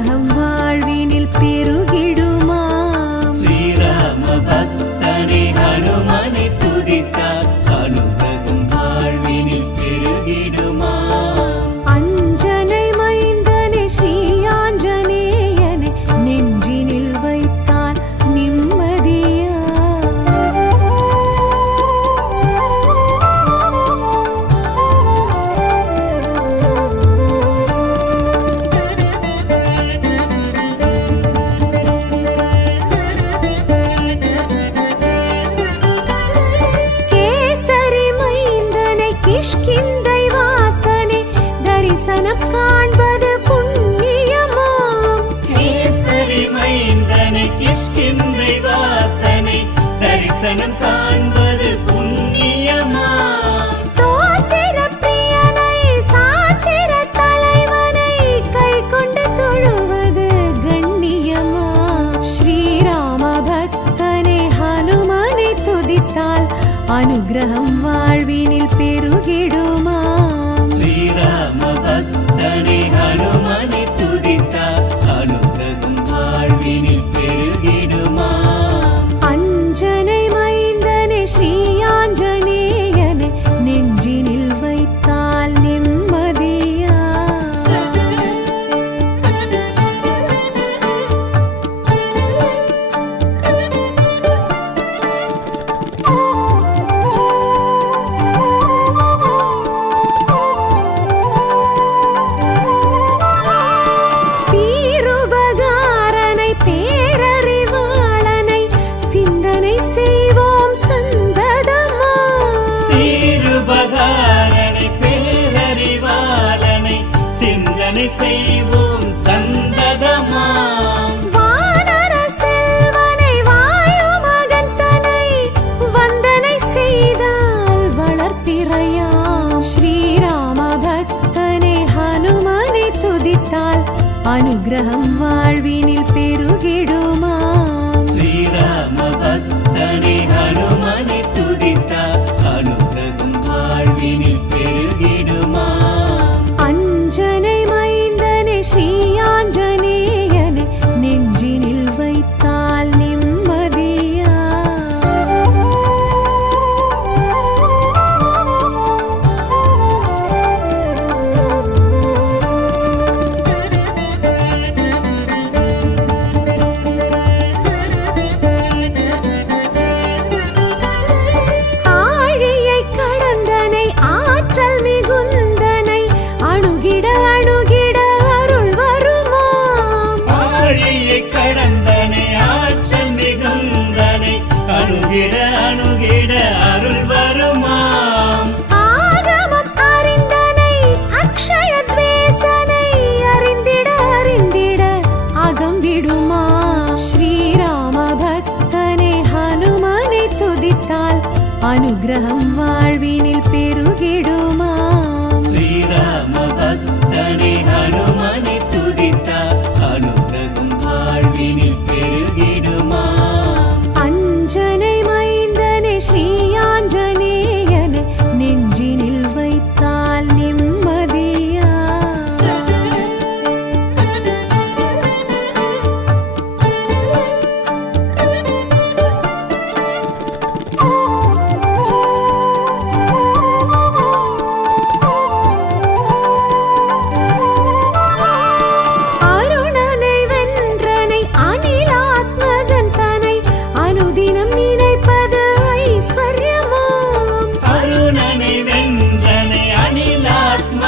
உலகம் வாழ்வினில் பெருகி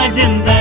ajanda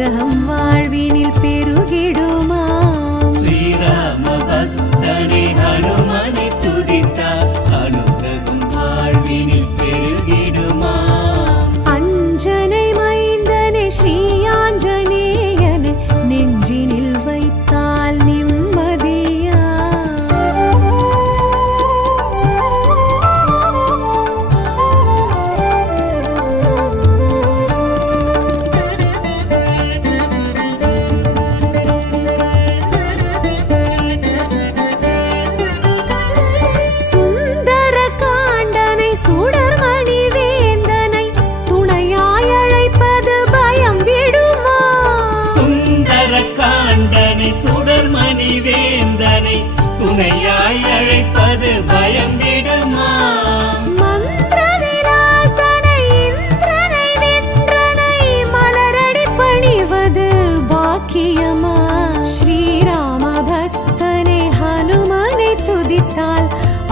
ആഗ്രഹം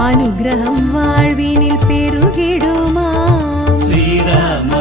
അനുഗ്രഹം വാഴ്വിനിൽ പെരുകിടുമാ. ശ്രീരാമ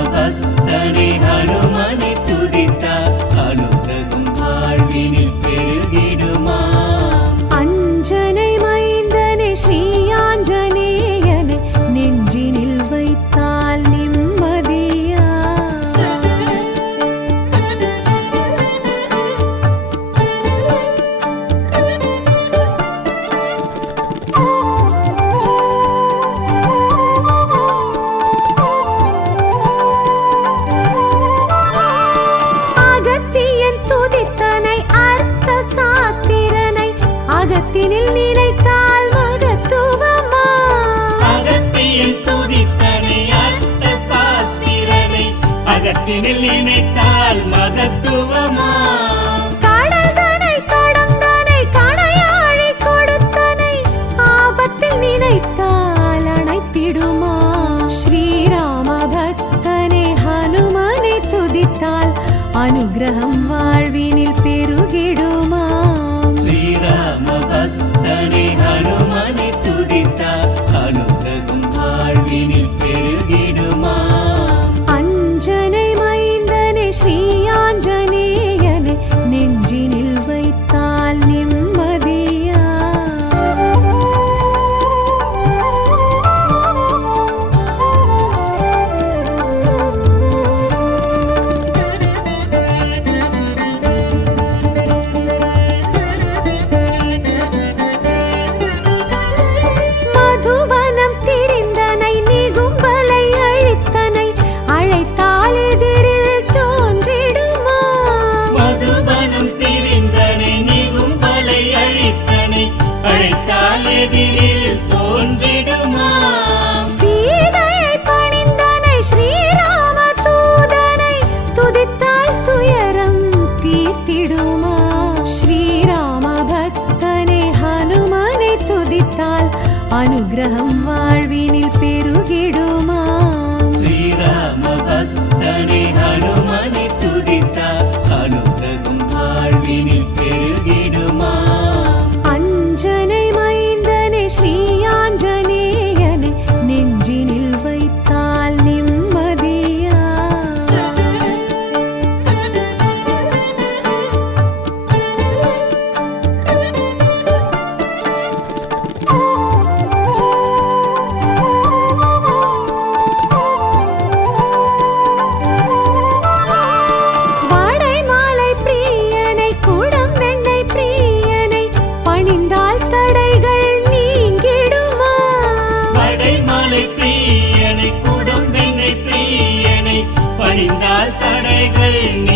അതിനിൽ നിനക്കാൽ മതത്തു Hey.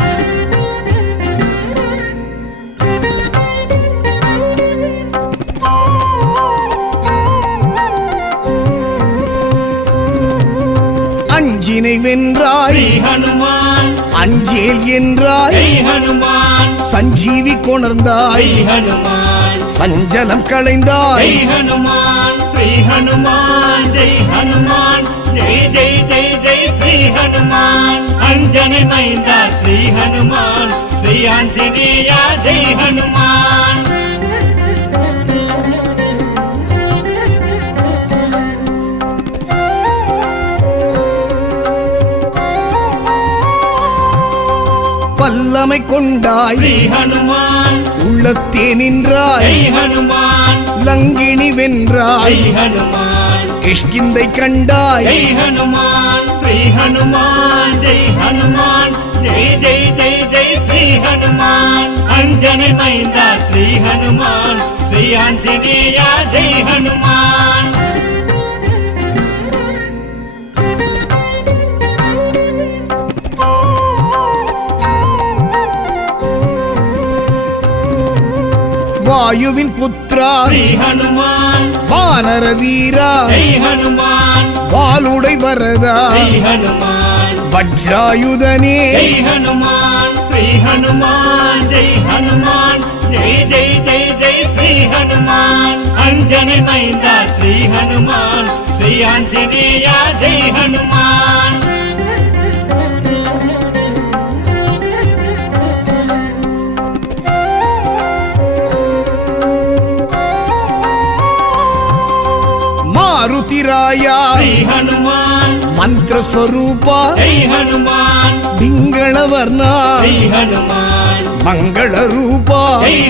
அஞ்சினை வென்றாய் ஹனுமான் அஞ்சேல் என்றாய். ஹனுமான். சஞ்சீவி கொணர்ந்தாய். ஹனுமான். சஞ்சலம் களைந்தாய். ஹனுமான். ஸ்ரீ ஹனுமான். ஜெய் ஹனுமான். ஜெய் ஜெய் ஸ்ரீ ஹனுமான். ஸ்ரீ ஆஞ்சநேயா ஜெய் ஹனுமான். வல்லமை கொண்டாய். ஹனுமான். உள்ளத்தே நின்றாய். ஹனுமான். லங்கினி வென்றாய். ஹனுமான். கிஷ்கிந்தை கண்டாய். ஹனுமான். ஸ்ரீ ஹனுமான். ஜெய் ஹனுமான். ஜெய் ஜெய் ஜெய் ஜெய் ஸ்ரீ ஹனுமான். அஞ்சனை மைந்தா ஸ்ரீ ஹனுமான். ஸ்ரீ ஆஞ்சநேயா ஜெய் ஹனுமான். வாயுவின் புத்ரா. வானர வீரா. வாலுடை வரதா. வஜ்ராயுதனே. ஹனுமான் ஸ்ரீ ஹனுமான் ஜெய் ஹனுமான் ஜெய் ஜெய் ஜெய் ஜெய் ஸ்ரீ ஹனுமான் அஞ்சனை மைந்தா ஸ்ரீ ஹனுமான் ஸ்ரீ ஆஞ்சநேயா ஜெய் ஹனுமான் ರುದ್ರಾಯ ಹನುಮಾನ್ ಮಂತ್ರ ಸ್ವರೂಪ ಹನುಮಾನ್ ಪಿಂಗಳವರ್ಣ ಹನುಮಾನ್ ಮಂಗಳ ರೂಪ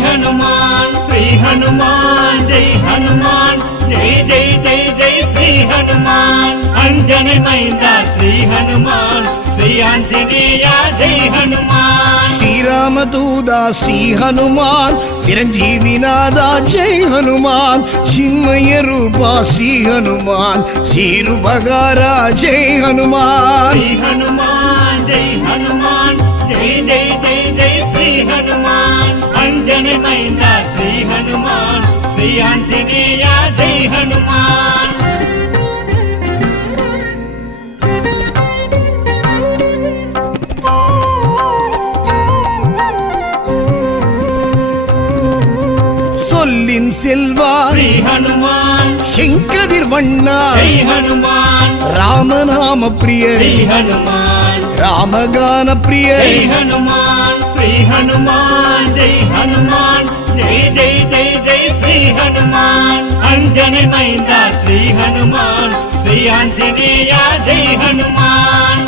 ಹನುಮಾನ್ ಶ್ರೀ ಹನುಮಾನ್ ಜೈ ಹನುಮಾನ್ ஜெய் ஜெய் ஜெய் ஜெய் ஸ்ரீ ஹனுமான். அஞ்சனை மைந்தா ஸ்ரீ ஹனுமான். ஸ்ரீ ஆஞ்சநேயா ஜெய் ஹனுமான். ஸ்ரீராமதூதா ஸ்ரீ ஹனுமான். சிரஞ்சீவிநாதா ஜெய் ஹனுமான். சின்மய ரூபா ஸ்ரீ ஹனுமான். ஸ்ரீருபகாரா ஜெய் ஹனுமான். ஸ்ரீ ஹனுமான் ஜெய் ஹனுமான். ஜெய் ஜெய் ஜெய் ஜெய் ஸ்ரீ ஹனுமான். அஞ்சனை மைந்தா ஸ்ரீ ஹனுமான். ஸ்ரீ ஆஞ்சநேயா ஜெய் ஹனுமான் சொல்லின் செல்வா ஸ்ரீ ஹனுமான் செங்கதிர் வண்ணா ஜெய் ஹனுமான் ராமநாம பிரிய ஹனுமான் ராமகான பிரிய ஹனுமான் ஸ்ரீ ஹனுமான் ஜெய் ஹனுமான் ஜெய் ஜெய் ஜெய் జై శ్రీ హనుమాన్ అంజనమైంద శ్రీ హనుమాన్ శ్రీ ఆంజనేయ జై హనుమాన్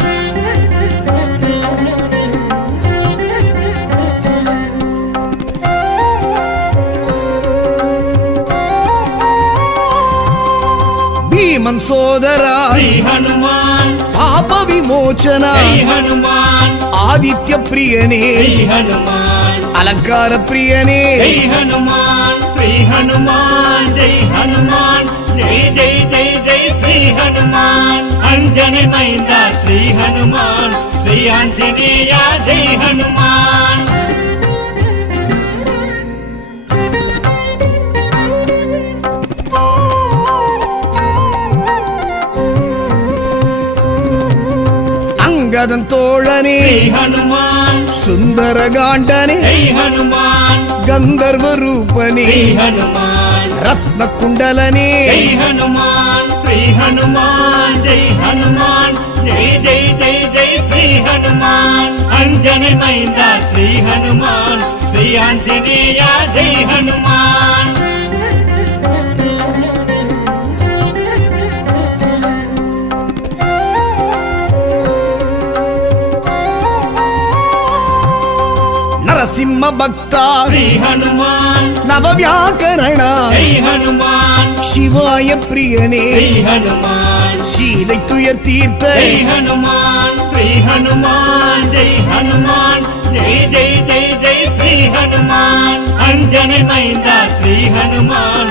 భీమన్ సోదరా శ్రీ హనుమాన్ పాప విమోచన జై హనుమాన్ ఆదిత్య ప్రియనే జై హనుమాన్ అలంకార ప్రియనే జై హనుమాన్ ஜெய் ஹனுமான் ஜெய் ஹனுமான் ஜெய் ஜெய் ஜெய் ஜெய் ஸ்ரீ ஹனுமான். அஞ்சனை மைந்தா ஸ்ரீ ஹனுமான் ஸ்ரீ ஆஞ்சநேயா ஜெய் ஹனுமான். அங்கதன் தோழனே சுந்தர காண்டனே ஹனுமான். గంధర్వ రూపనే శ్రీ హనుమాన్ రత్న కుండలనే జై హనుమాన్ శ్రీ హనుమాన్ జై హనుమాన్ జై జై జై జై శ్రీ హనుమాన్ అంజనమైంద శ్రీ హనుమాన్ శ్రీ ఆంజనేయ జై హనుమాన్ నరసింహ భక్త శ్రీ హనుమాన్ నవవ్యాకరణ జై హనుమాన్ శివాయ ప్రియనే శ్రీ హనుమాన్ சீதை துயர் தீர்த்த జై హనుమాన్ శ్రీ హనుమాన్ జై హనుమాన్ జై జై జై జై శ్రీ హనుమాన్ అంజని మైంద శ్రీ హనుమాన్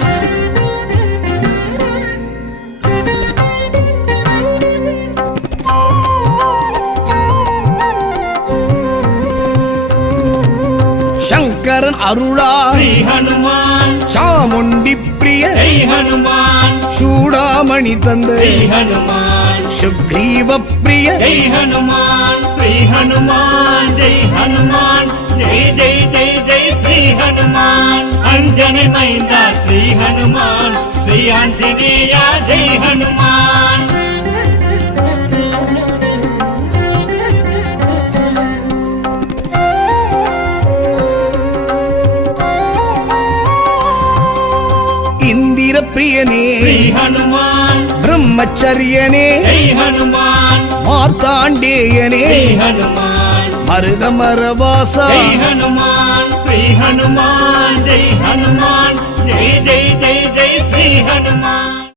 சங்கரன் அருளார் சாமுண்டி பிரிய. ஹனுமான் சூடாமணி தந்தை. ஹனுமான் சுக்ரீவ பிரிய. ஜெய் ஹனுமான் ஸ்ரீ ஹனுமான் ஜெய் ஹனுமான் ஜெய் ஜெய் ஜெய் ஜெய் ஸ்ரீ ஹனுமான் அஞ்சனை மைந்தா ஸ்ரீ ஹனுமான் ஸ்ரீ ஆஞ்சநேயா ஜெய் ஹனுமான் பிரியனே. ஹனுமான் பிரம்மச்சரியனே. ஹனுமான் மார்த்தாண்டேயனே. ஹனுமான் மருத மரவாசா ஹனுமான் ஸ்ரீ ஹனுமான் ஜெய் ஹனுமான் ஜெய் ஜெய் ஜெய் ஜெய் ஸ்ரீ ஹனுமான்